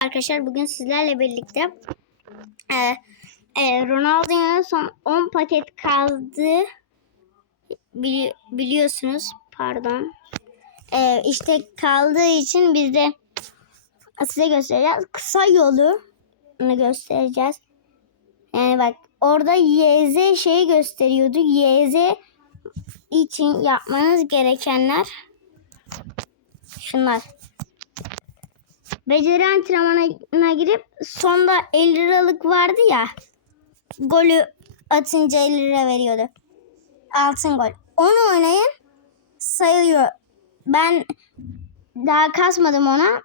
Arkadaşlar bugün sizlerle birlikte e, e, Ronaldinho'ya son 10 paket kaldı. Bili- biliyorsunuz pardon. E, işte kaldığı için biz de size göstereceğiz. Kısa yolu göstereceğiz? Yani bak orada YZ şeyi gösteriyordu. YZ için yapmanız gerekenler şunlar beceri antrenmanına girip sonda 50 liralık vardı ya. Golü atınca 50 lira veriyordu. Altın gol. Onu oynayın sayılıyor. Ben daha kasmadım ona.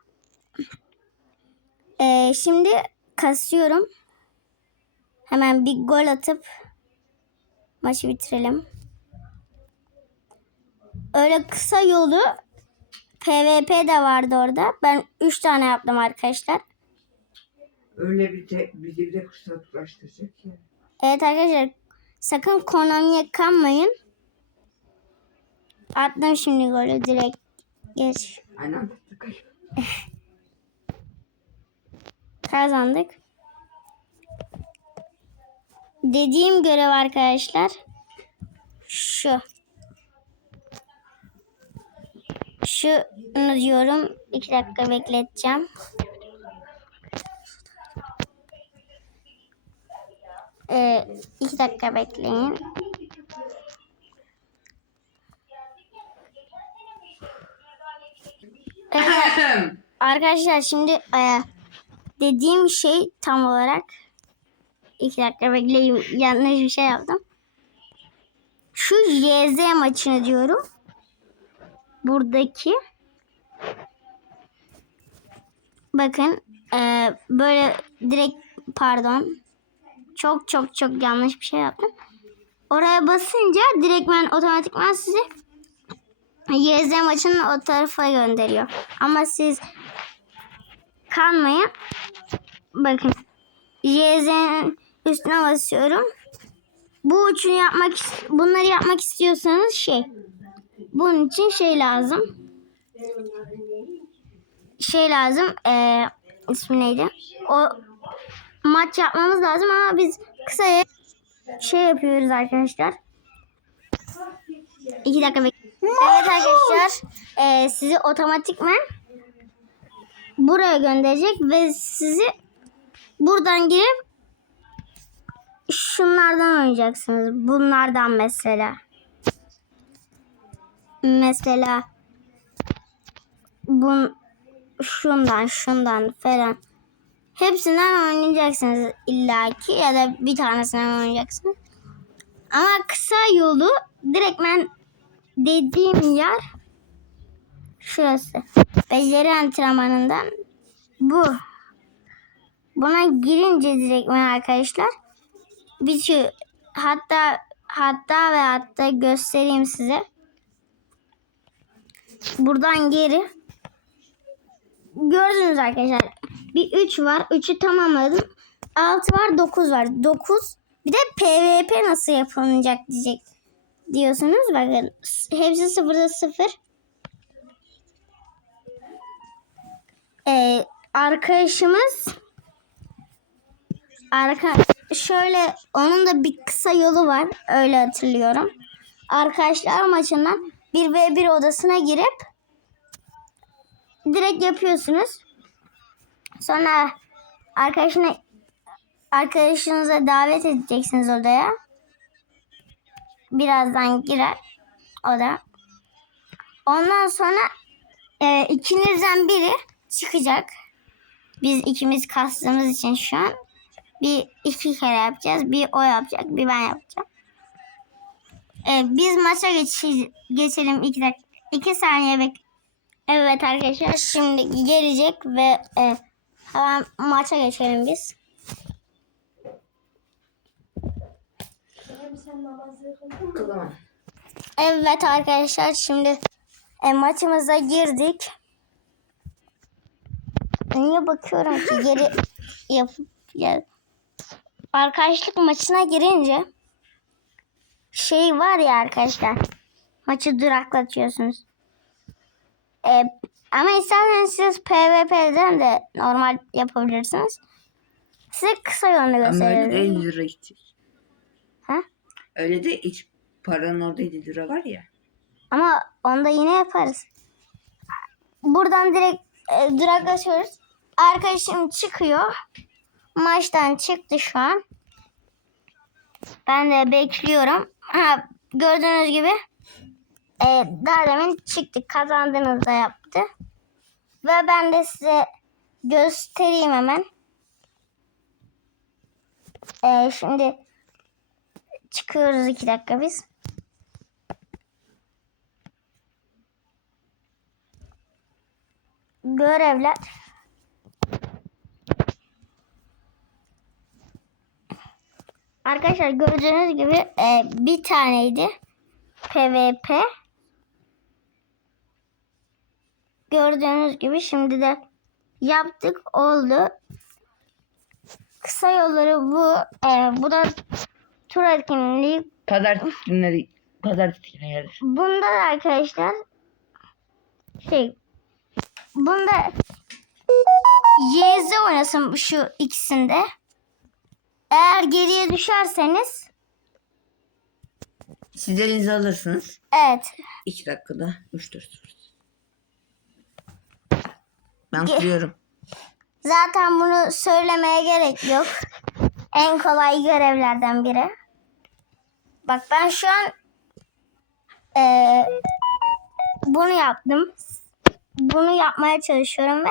Ee, şimdi kasıyorum. Hemen bir gol atıp maçı bitirelim. Öyle kısa yolu PvP de vardı orada. Ben 3 tane yaptım arkadaşlar. Öyle bir de bizi bir de kısaltlaştıracak ya. Evet arkadaşlar sakın Konami'ye kanmayın. Attım şimdi golü direkt geç tıkay. kazandık. Dediğim görev arkadaşlar şu. Şunu diyorum. iki dakika bekleteceğim. Ee, iki dakika bekleyin. Evet, arkadaşlar şimdi e, dediğim şey tam olarak iki dakika bekleyin yanlış bir şey yaptım. Şu YZ maçını diyorum. Buradaki bakın e, böyle direkt pardon çok çok çok yanlış bir şey yaptım. Oraya basınca direktmen otomatikman sizi YZ maçının o tarafa gönderiyor. Ama siz kanmayın. Bakın YZ'nin üstüne basıyorum. Bu üçünü yapmak bunları yapmak istiyorsanız şey bunun için şey lazım. Şey lazım. Eee ismi neydi? O maç yapmamız lazım ama biz kısa şey yapıyoruz arkadaşlar. İki dakika bek. Evet arkadaşlar. eee, sizi otomatikmen buraya gönderecek ve sizi buradan girip şunlardan oynayacaksınız. Bunlardan mesela. Mesela bun şundan şundan falan hepsinden oynayacaksınız illaki ya da bir tanesinden oynayacaksınız. Ama kısa yolu direktmen dediğim yer şurası. Beceri antrenmanından bu. Buna girince direktmen arkadaşlar bitiyor. Hatta hatta ve hatta göstereyim size. Buradan geri gördünüz arkadaşlar. Bir 3 var. 3'ü tamamladım. 6 var, 9 var. 9 bir de PvP nasıl yapılacak diyecek diyorsunuz. Bakın hepsi sıfırda sıfır. Ee, arkadaşımız arka şöyle onun da bir kısa yolu var. Öyle hatırlıyorum. Arkadaşlar maçından 1v1 odasına girip direkt yapıyorsunuz. Sonra arkadaşına arkadaşınıza davet edeceksiniz odaya. Birazdan girer o da. Ondan sonra e, ikinizden biri çıkacak. Biz ikimiz kastığımız için şu an bir iki kere yapacağız. Bir o yapacak, bir ben yapacağım. E, biz maça geç geçelim iki dakika. iki saniye bek. Evet arkadaşlar şimdi gelecek ve e, hemen maça geçelim biz. Evet arkadaşlar şimdi e, maçımıza girdik. Niye bakıyorum ki geri yapıp ya, arkadaşlık maçına girince şey var ya arkadaşlar maçı duraklatıyorsunuz. E, Ama isterseniz siz PvP'den de normal yapabilirsiniz. Size kısa yolunu Ama öyle de gösteriyorum. 50 lira gidecek. Ha? Öyle de iç paranın orada 50 lira var ya. Ama onda yine yaparız. Buradan direkt e, duraklaşıyoruz. Arkadaşım çıkıyor. Maçtan çıktı şu an. Ben de bekliyorum. Ha, gördüğünüz gibi e, daha demin çıktık. Kazandığınızda yaptı. Ve ben de size göstereyim hemen. E, şimdi çıkıyoruz iki dakika biz. Görevler. Arkadaşlar gördüğünüz gibi e, bir taneydi. PvP. Gördüğünüz gibi şimdi de yaptık oldu. Kısa yolları bu. E, bu da tur etkinliği. Pazartesi günleri pazartesi günü gelir. Bunda da arkadaşlar şey bunda YZ oynasın şu ikisinde. Eğer geriye düşerseniz Siz elinize alırsınız. evet 2 dakikada 3 tur sürürsünüz. Ben Ge- kuruyorum. zaten bunu söylemeye gerek yok. En kolay görevlerden biri. Bak ben şu an eee, bunu yaptım. Bunu yapmaya çalışıyorum ve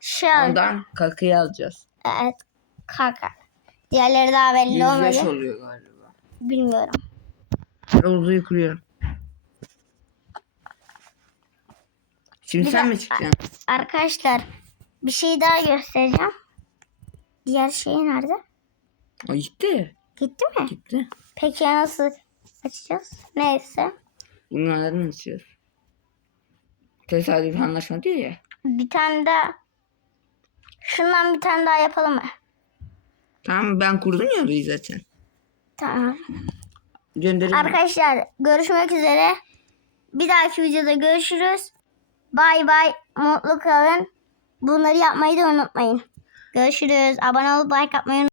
şu an Ondan kakıyı alacağız. evet kaka. Diğerleri daha belli 105 olmadı. oluyor galiba. Bilmiyorum. Oğuz'u kuruyorum. Şimdi Bir sen mi çıkacaksın? Arkadaşlar bir şey daha göstereceğim. Diğer şey nerede? O gitti. Gitti mi? Gitti. Peki ya nasıl açacağız? Neyse. Bunlardan açıyoruz. Tesadüf anlaşma değil ya. Bir tane daha. Şundan bir tane daha yapalım mı? Tamam ben kurdum ya orayı zaten. Tamam. Gönderin. Arkadaşlar görüşmek üzere. Bir dahaki videoda görüşürüz. Bay bay. Mutlu kalın. Bunları yapmayı da unutmayın. Görüşürüz. Abone olup like atmayı unutmayın.